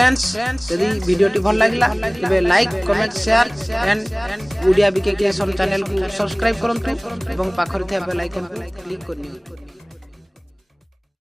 Friends यदि video भल लगा तेज like comment share and Odia BK creation channel को सब्सक्राइब करंतु एवं पाखर थे बेल आइकन को क्लिक करनी।